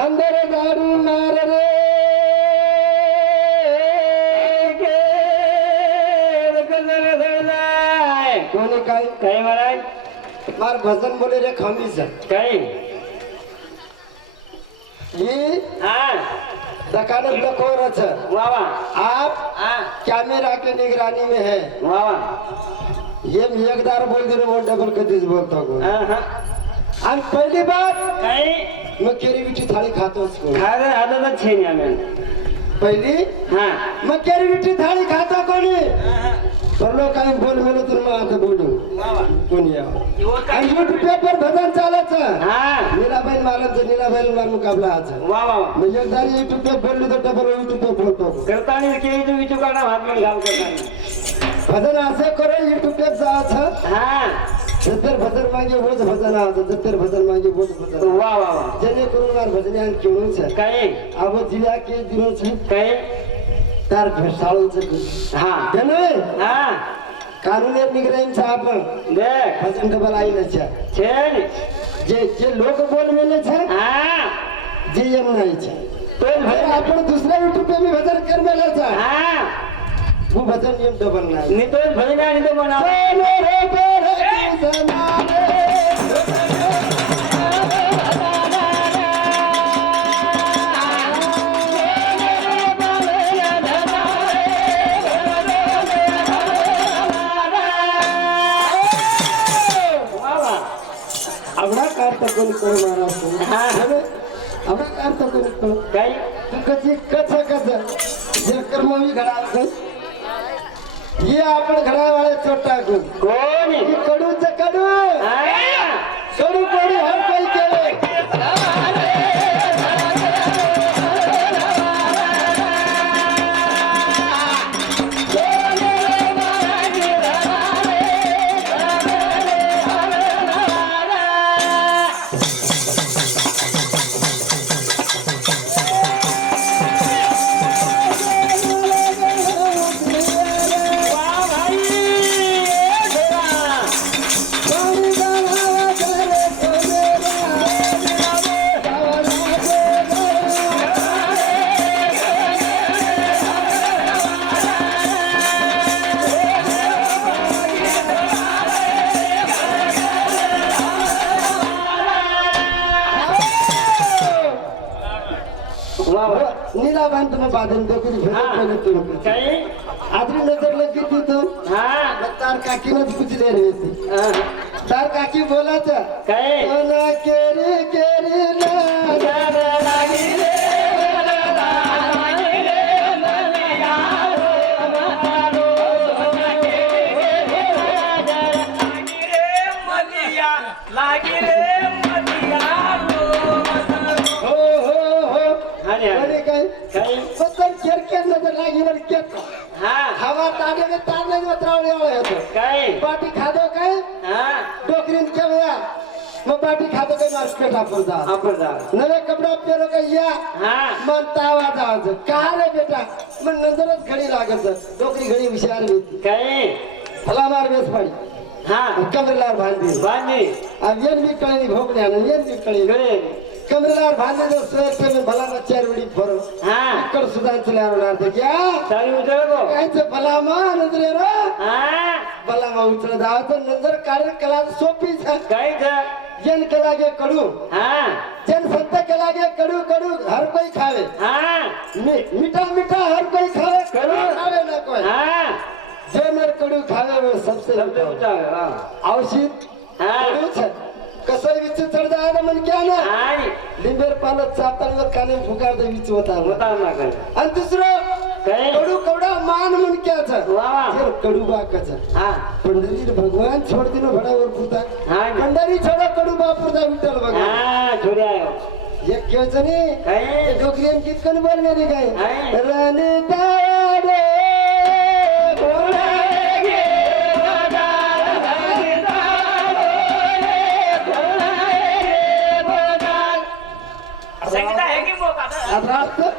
अंदर गाडी मार रे कोणी काय काय महाराज मार भजन बोले रे खमीज काय ये हाँ दकानत दकोरच वाह वाह आप हाँ कैमरा की निगरानी में है वाह वाह ये एकदार बोल दे वो डबल कधीच बोलतो को हाँ हाँ आणि पहिली बात काय मग केरीविटी थाळी खातोच को अरे आता छे नाही आम्ही पहिली हाँ मग केरीविटी थाळी खातो कोणी परलो काही बोल मेलो तर मग आता बोलू वाह वाह कोणी आणि युट्यूब पेपर भजन चालायचं हाँ नीलाबाई मालमचं नीलाबाई माल मुकाबला आज वाह वाह मग एकदा युट्यूब पे बोलली तर डबल युट्यूब पे बोलतो करता नहीं के जो विचु काढा हात में घाल करता भजन असं करे युट्यूब पे जायचं हाँ जत्तर भजन मागे वोच भजन आहात जत्तर भजन मागे वोच भजन वाह वाह वाह जेणेकरून मार भजन केवळूच काय आवत जिल्हा के दिनोच काय तार भेसाळूच हाँ जन हाँ कानूनेर निगराईंचा आपण देख भजन डबल आईलच्या छे जे जे लोक बोल मेले छे हाँ जे यम नाही छे तो अरे आपण दुसऱ्या युट्यूब पे भी भजन कर मेलाचा हाँ वो भजन यम डबल नाही नहीं तो भजन नहीं तो बना चलो रे बेरे जमाने आवडा कारता कोणी कोण महाराज हाँ आवडा कारता कोणी कोण काय कधी कच जे कर्म मी घडा ये आपण घडावाळे चोटा गुण कोण ही कडूच कडू हाँ कडू कडू हर काही केले नीलाबाई तुम्हें बादल दो कुछ भेद पहले तुम काय आदमी नजर लगी थी तो हाँ तार काकी ने कुछ ले रही थी तार काकी बोला था काय ना केरी केरी ना लागी रे लागी रे हो हो हो हाँ अरे काय काय पत्थर केर केर नजर लागी वर केत हाँ हवा ताने में तारने में त्रावले वाले होते काय बाटी खादो काय हाँ डोकरीन केवया मग बाटी खादो काय मार पेटा पडदा आपण जा नवे कपडा पेरो काय या हाँ मन तावा जावज का रे बेटा मन नजरच घडी लागत डोकरी घडी हुशार होती काय फला मार बेस पडी हाँ कमरेलार भांडी बांधी अब येन भी कळी भोगण्या न येन भी कळी गरे कमरेलार भांडी जो स्वेटर में भला चार उडी फोरो हाँ कर सुदान चलावणार ते क्या सारी उतर को कायचं भला मा नजरे रो हाँ भला मा उचल दावत नजर कार्य कला सोपी छ काय था जन कला के कडू हाँ जन संत कला के कडू कडू हर कोई खावे हाँ मीठा मीठा हर कोई खावे कडू खावे ना कोई हाँ जो नर कडू खावे वो सबसे सबसे ऊंचा है हाँ औषध हाँ कडू छ कसं विच चढ जायला मन क्या ना हाँ लिंबेर पालत चापताना काने फुकार दे विच होता बता ना कर आणि दुसरं काय कडू कवडा मान मन क्या छ वाह जे कडू बा कच हाँ पंढरी भगवान छोड़ दिनो भडावर पुरता हाँ पंढरी छोड़ो कडू बा पुरता विठ्ठल भगवान हाँ छोड़े आयो ये क्यों जनी काय डोकरीन कित कोण बोल मेरी काय काय? रानी तारे संगीता है की बोका आता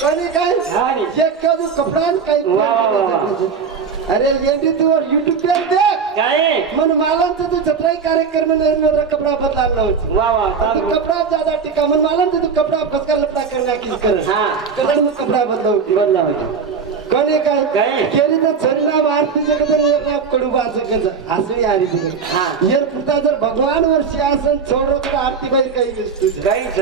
कोणी काय हाँ नी ये कदू कपड़ा काही वाह वाह वाह अरे ये तू और YouTube पे देख काय मन मालन तो छतराई कार्यक्रम में मेरा कपड़ा बदलाना हो वा वा तो कपड़ा ज्यादा टिका मन मालन तो कपड़ा फसका लपड़ा करना किस कर हाँ कलर में कपड़ा बदलाओ बदला होता कोने काय काय? केली तर चरना भारती जगत येता कडू बास कर हसू यारी तुझे हा येर पुरता जर भगवान वर सिंहासन छोडो तर आरती बाई काही दिसतो काहीच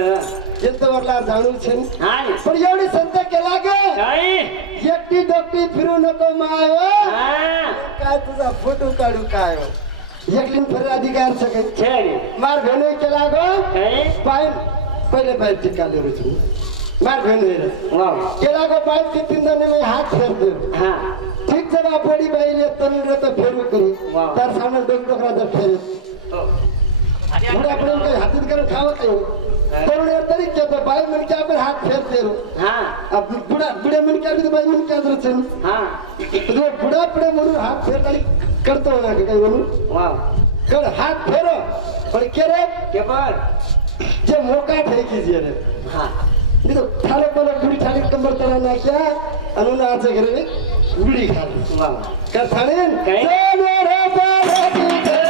येत वरला जाणू छे हा पण एवढी संत केला गे काय एकटी दोकटी फिरू नको माय हा काय तुझा फोटो काढू काय एकलीन फिर अधिकार सगळे छेडी मार भेणे केला गो काय पाय पहिले पाय टिकाले रुचू मार भेणे वा केला गो पाय ते तीन जण में हाथ फेर दे हा ठीक जब बड़ी बाई ले तनु रे तो फेरू करू वाह। तार सामने डोक डोकरा तर फेरे बुढ़ा अपने के हाथ कर खावा कयो तरुण यार तरीके तो बाई मन के पर हाथ फेर दे हा अब बुढ़ा बुढ़े मन के तो बाई मन के अंदर छन हा तो बुढ़ा पड़े मन हाथ फेर ताली करतो ना के कई बोलू वा कर हाथ फेरो और के रे के पर जे मौका ठे कीजिए रे हा नहीं तो थाले बोले बुढ़ी थाली कंबर तना ना क्या अनुना आचे करे रे बुढ़ी खाली वा का थाने काय? सोने रे बाबा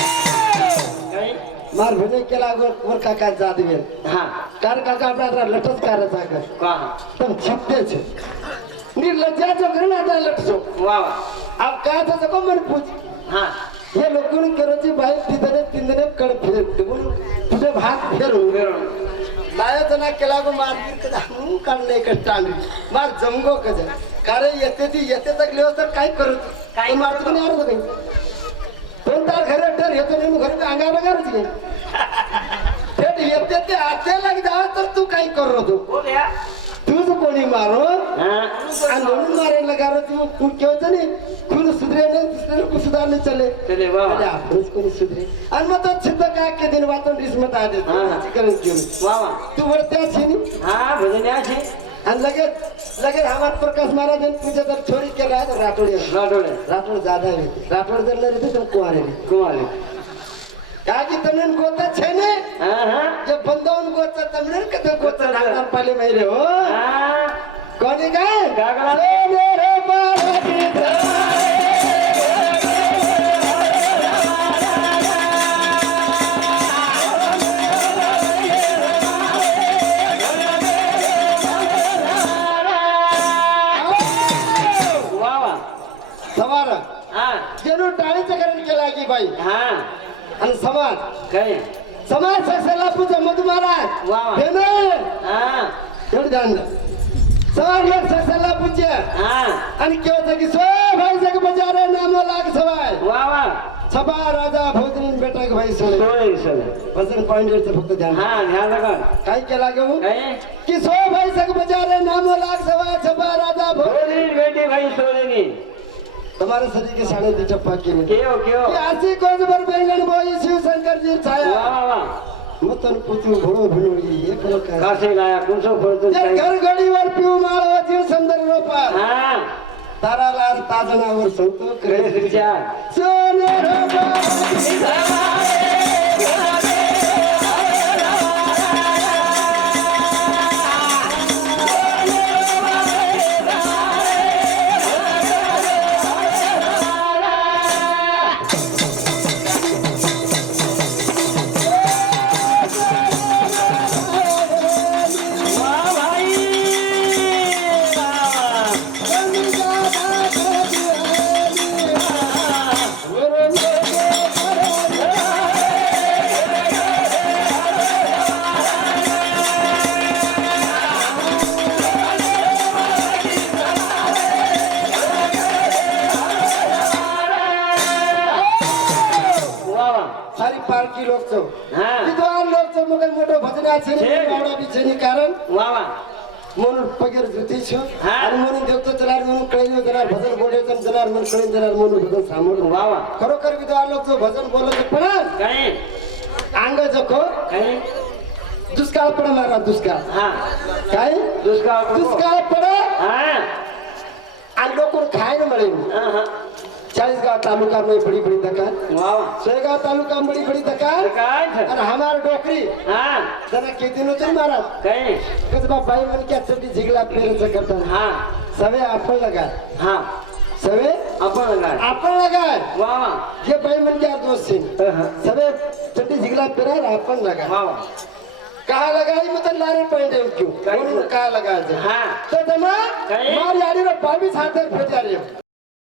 काय मार भने केला वर काका जात गेल हा कार काका आपला लटच कार जागा का तुम छपते छे निर्लज्जा जो घरना आता लटसो वा अब का था सको मन पूछ हा ये लोगों ने करो जी भाई तिंदने कड़ फिर तुझे भाग फेरू लाया तना केला को मार गिर कदा काढले एक टांगरी मार जमगो कजा कारे येते तक लियो तर काय करू काय मारतो कोणी आरो काही पण तार घरे डर येतो नाही घरी अंगाला करत गे थेट येते ते आते लग जा तर तू काय करू तू हो गया तूच कोणी मारो हा आणि म्हणून मारे लगा रे तू खून केवचं नाही खून सुधरे नाही दुसरे को सुधारने चले चले वा अरे आपणच कोणी सुधरे आणि मग तो छिद्द काय के दिन वाटून रिस्मत आ देतो हा. त्याची गरज घेऊन वा वा तू वरत्या छिनी हा भजन्या छे आणि लगेच हमार प्रकाश महाराज तुझे जर छोरी केला है तो राठोडे राठोड ज्यादा है राठोड जर ले रहे तो कुआरे भी कुमारी क्या की तमन गोता छे ने हा हा जब बंदावन गोता तमन कते गोता डाक्टर पाले मेरे हो हा कोणी काय गागला मेरे बाबा वा वा सवार हा जेनु टाळीचं करण केला की बाई हा आणि समाज काय समाज ससेला पूजा मधु महाराज वा वा बेने हा एवढं ध्यान द्या. समाज लोक ससेला पूज्य हा आणि केवळ की सो भाई जग बजारे नामो लाग सवाय वा वा सभा राजा भोजन बेटा के भाई सोळे सोय सर वजन पॉइंट चे फक्त ध्यान द्या. हा ध्यान लगा काय केला घेऊ काय की सो भाई जग बजारे नामो लाग सवाय सभा राजा भोजन बोली बेटी भाई सोलेनी तुम्हारे शरीर के साढ़े दी चप्पा की में क्यों क्यों कि आसी कोज बर बेंगन बोई शिव शंकर जी वा छाया वा वा मतन पुतू घोड़ो भिनोई ये करो काय कासे लाया कुणसो फरतो जर घर घडी वर पिऊ माळव जीव सुंदर रोपा हा ताराला ताजनावर संतो करे करे सिरच्या सोने रोपा वा भाई वा ना છે ને છે. આવડા બી છે ની કારણ વાહ વાહ મોનું પગેર જુતી છો હા. અને મોનું દેવતો જનાર મોનું કળીનો જનાર ભજન બોલે તો જનાર મન કળી જનાર મોનું ભજન સાંભળો વાહ વાહ ખરોખર વિદ્વાન લોકો જો ભજન બોલે છે પણ કઈ આંગ જખો કઈ દુષ્કાળ પડે મારા દુષ્કાળ હા કાઈ દુષ્કાળ પડો. દુષ્કાળ પડે હા આ લોકો ખાય ને મળે હા હા 40 गांव तालुका में बड़ी बड़ी दुकान વાહ વાહ 100 गांव तालुका में बड़ी बड़ी दुकान કાઈ છે और हमार डोकरी હા जरा खेती नो तुम मारा કઈ कसबा भाई मन क्या चटी झिगला पेरे से करता હા सवे आपन लगा હા सवे આપણ લગાય आपन लगा વાહ वाह ये भाई मन क्या दोस्त से હા सवे चटी झिगला पेरा आपन लगा વાહ वाह कहा लगाई मतलब लारे पॉइंट है क्यों कहीं उन्होंने कहा लगा हाँ तो जमा कहीं? मार यारी रो 22 हाथ फेंचा रहे